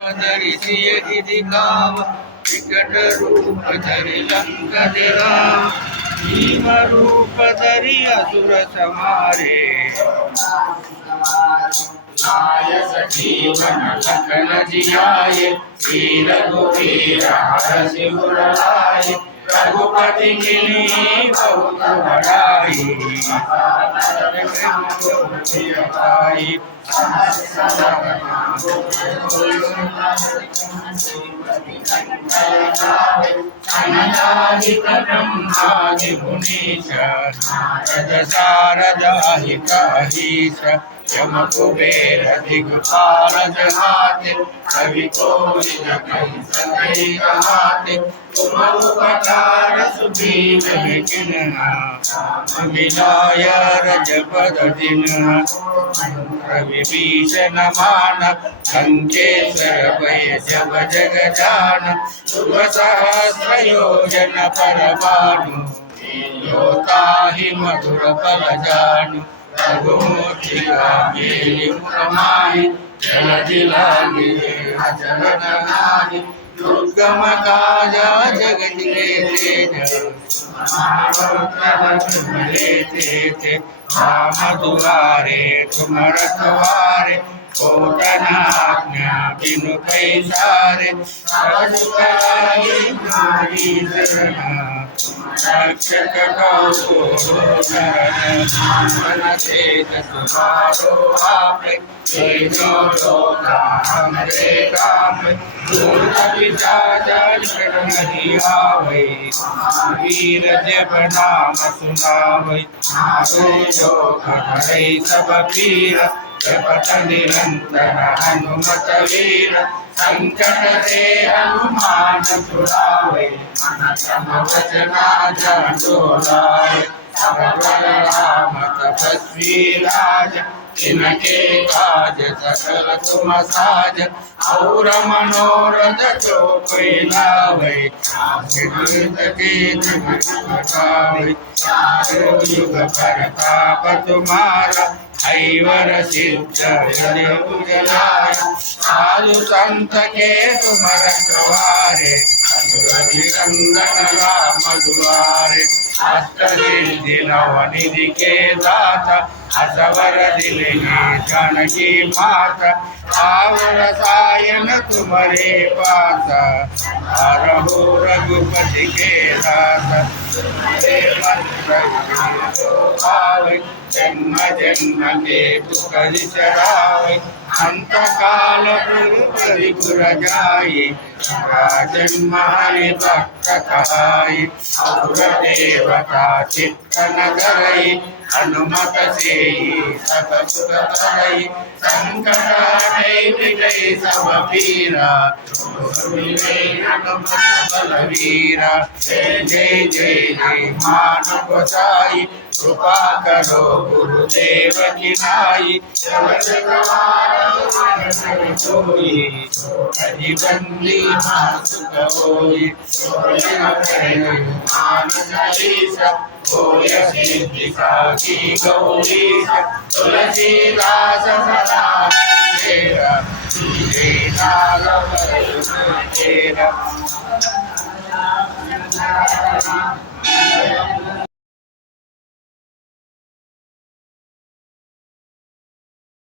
धरिसियि काम विकट रूप धरि लंक जराव भीम रूप धरि असुर संहारे लाय सजीवन लखन जियाए श्री रघुवीर हरषि उर लाए रघुपति कीन्ही बहुत बड़ाई ब्रह्मादि मुनीश नारद सारद अहिक अहीश यम कुबेर दिग्पाल जहाते कवि कोई न कहि सकै कहाते तुम उपकार सुग्रीव किन्हा मिलाय रजपद दीन्हा विभीषण मान लंकेश्वर भय जब जग जान शुभ सहस्र योजन पर भानु योताहि मधुर फल जानु रघुमूर्ति गावेली मुखमाहि जलधि लागे अचल नाहि दुर्गम काज जगत के तेज राम दुआरे तुम रखवारे कोटनाज्ञा बिनु पैसारे नारी शरण रक्षक कौशो आपे हमरे काम वीर जब नाम सुनावै सब पीर जपत निरंतर हनुमत वीर संकट ते हनुमान छुड़ावे मन क्रम वचना डोलावे सबल राम तपस्वी राज जिनके काज सकल तुम साज और मनोरथ जो कोई लावे युग प्रताप तुम्हारा ऐवर सिद्ध जलाय साधु संत के तुम रखवारे रंगन राम दुआरे अष्ट सिद्धि नवनिधि के दाता असवर दिले जानकी माता आवर सायन तुम्हारे पासा हरहु रघुपति के दाता जन्म जन्म के दुख बिसरावे अंत काल पुर जाए राजन हरि भक्त कहाई और देवता चित्त न करई हनुमत से सब सुख करई संकट हटै मिटै सब पीरा हनुमत बलवीरा जय जय जय जय मानव साई कृपा करो गुरुदेव की नाई बंदी सुख होई सिद्धि साखी गौरी तुलसीदास सदा तेरा